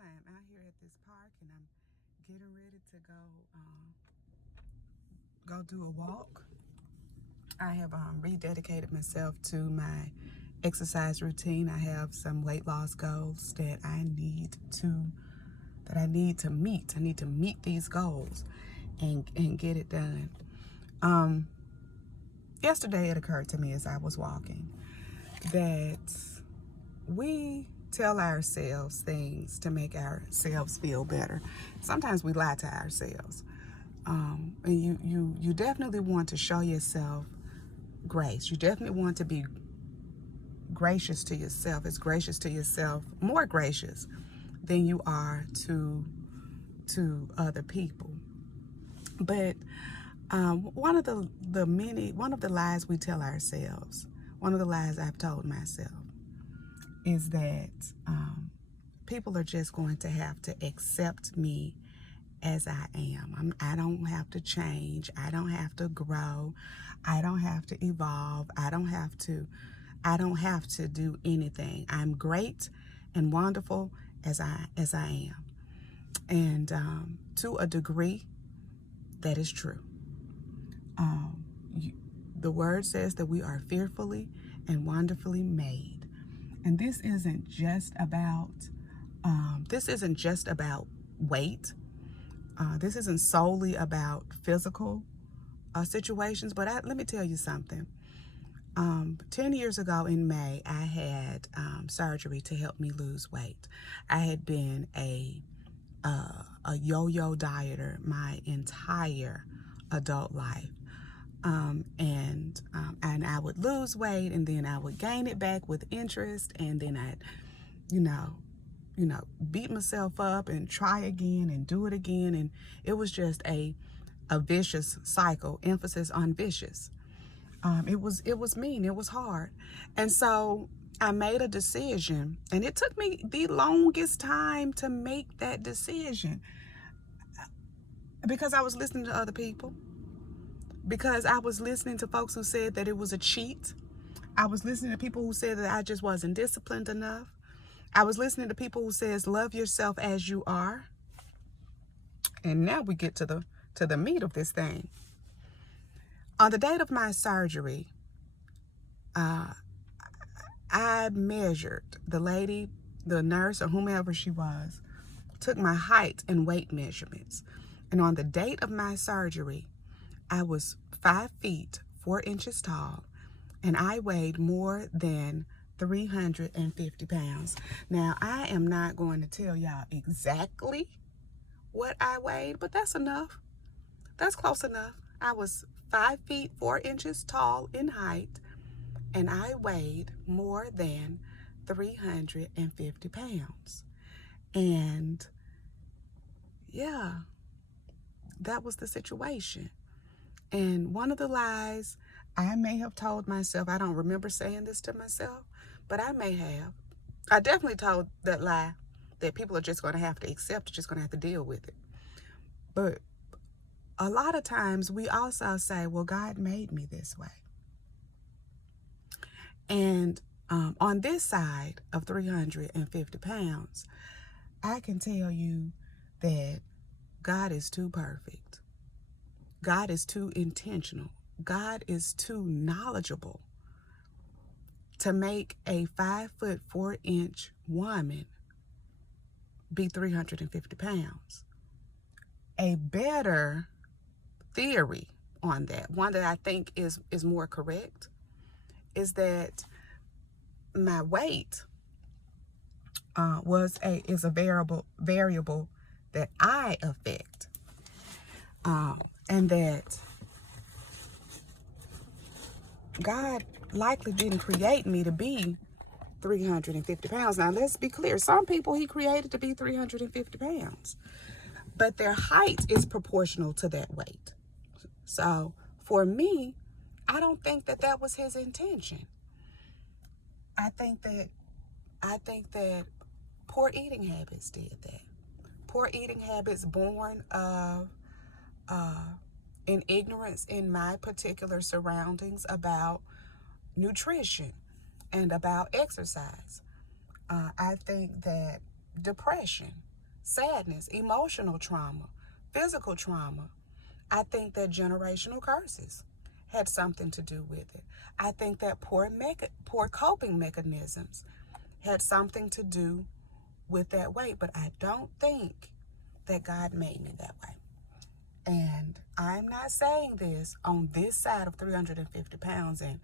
I am out here at this park and I'm getting ready to go do a walk. I have rededicated myself to my exercise routine. I have some weight loss goals that I need to meet. I need to meet these goals and get it done. Yesterday it occurred to me as I was walking that we tell ourselves things to make ourselves feel better. Sometimes we lie to ourselves. And you definitely want to show yourself grace. You definitely want to be gracious to yourself, as gracious to yourself, more gracious than you are to other people. But one of the lies we tell ourselves, one of the lies I've told myself, is that people are just going to have to accept me as I am. I don't have to change. I don't have to grow. I don't have to evolve. I don't have to do anything. I'm great and wonderful as I am. And to a degree, that is true. The word says that we are fearfully and wonderfully made. And this isn't just about weight. This isn't solely about physical situations, but let me tell you something. 10 years ago in May, I had surgery to help me lose weight. I had been a yo-yo dieter my entire adult life. And I would lose weight and then I would gain it back with interest, and then I'd, beat myself up and try again and do it again. And it was just a vicious cycle, emphasis on vicious. It was mean, it was hard. And so I made a decision, and it took me the longest time to make that decision because I was listening to other people, because I was listening to folks who said that it was a cheat. I was listening to people who said that I just wasn't disciplined enough. I was listening to people who says love yourself as you are. And now we get to the meat of this thing. On the date of my surgery, I measured the lady, the nurse, or whomever she was, took my height and weight measurements. And on the date of my surgery, I was 5 feet 4 inches tall, and I weighed more than 350 pounds. Now, I am not going to tell y'all exactly what I weighed, but that's enough. That's close enough. I was 5 feet 4 inches tall in height, and I weighed more than 350 pounds. And yeah, that was the situation. And one of the lies I may have told myself, I don't remember saying this to myself, but I may have. I definitely told that lie that people are just going to have to accept it, just going to have to deal with it. But a lot of times we also say, well, God made me this way. And on this side of 350 pounds, I can tell you that God is too perfect. God is too intentional. God is too knowledgeable to make a 5 foot 4 inch woman be 350 pounds. A better theory on that, one that I think is more correct, is that my weight is a variable that I affect, and that God likely didn't create me to be 350 pounds. Now, let's be clear. Some people he created to be 350 pounds, but their height is proportional to that weight. So for me, I don't think that was his intention. I think that poor eating habits did that. Poor eating habits born of in ignorance in my particular surroundings about nutrition and about exercise. I think that depression, sadness, emotional trauma, physical trauma. I think that generational curses had something to do with it. I think that poor coping mechanisms had something to do with that weight, but I don't think that God made me that way. And I'm not saying this on this side of 350 pounds and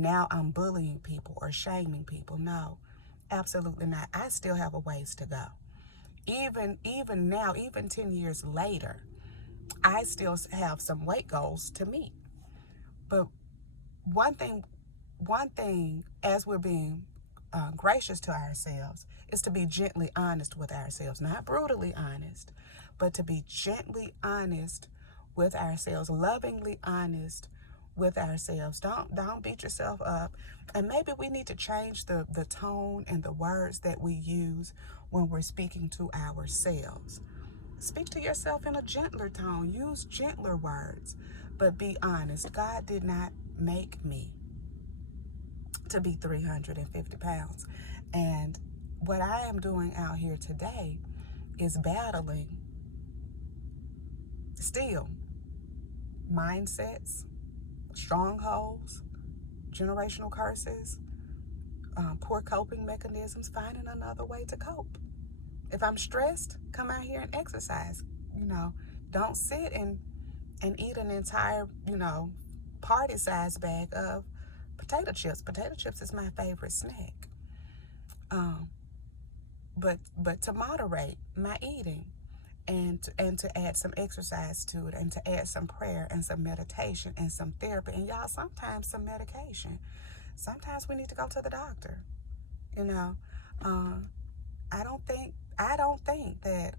now I'm bullying people or shaming people. No, absolutely not. I still have a ways to go. Even now, even 10 years later, I still have some weight goals to meet. But one thing, as we're being gracious to ourselves, is to be gently honest with ourselves, not brutally honest, but to be gently honest with ourselves, lovingly honest with ourselves. Don't beat yourself up. And maybe we need to change the tone and the words that we use when we're speaking to ourselves. Speak to yourself in a gentler tone. Use gentler words, but be honest. God did not make me to be 350 pounds. And what I am doing out here today is battling still mindsets, strongholds, generational curses, poor coping mechanisms, finding another way to cope. If I'm stressed, come out here and exercise. Don't sit and eat an entire, party-sized bag of potato chips. Potato chips is my favorite snack. But to moderate my eating and to add some exercise to it and to add some prayer and some meditation and some therapy and y'all sometimes some medication. Sometimes we need to go to the doctor. I don't think that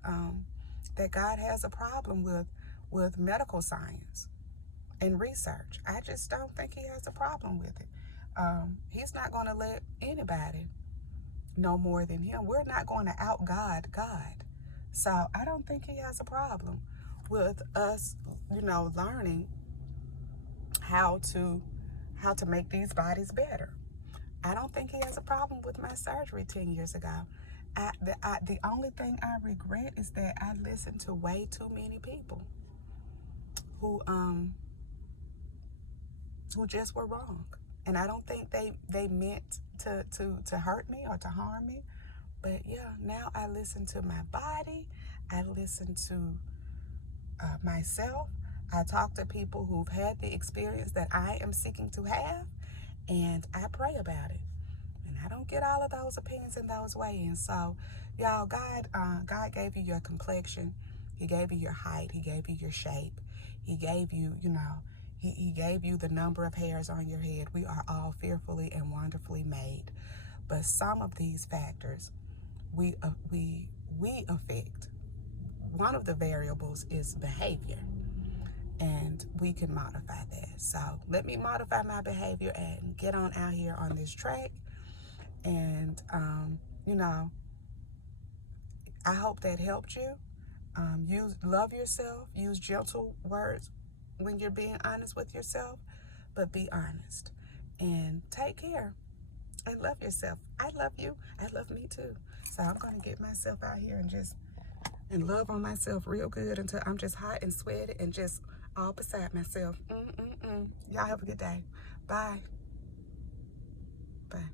God has a problem with medical science and research. I just don't think he has a problem with it. He's not going to let anybody know more than him. We're not going to out-God God. So I don't think he has a problem with us, learning how to make these bodies better. I don't think he has a problem with my surgery 10 years ago. The only thing I regret is that I listened to way too many people who just were wrong. And I don't think they meant to hurt me or to harm me. But yeah, now I listen to my body. I listen to myself. I talk to people who've had the experience that I am seeking to have, and I pray about it. And I don't get all of those opinions and those weigh-ins. So, y'all, God gave you your complexion. He gave you your height. He gave you your shape. He gave you, He gave you the number of hairs on your head. We are all fearfully and wonderfully made. But some of these factors we affect. One of the variables is behavior, and we can modify that. So let me modify my behavior and get on out here on this track. And I hope that helped you. Love yourself. Use gentle words when you're being honest with yourself, but be honest and take care and love yourself. I love you. I love me too. So I'm going to get myself out here and love on myself real good until I'm just hot and sweaty and just all beside myself. Y'all have a good day. Bye. Bye.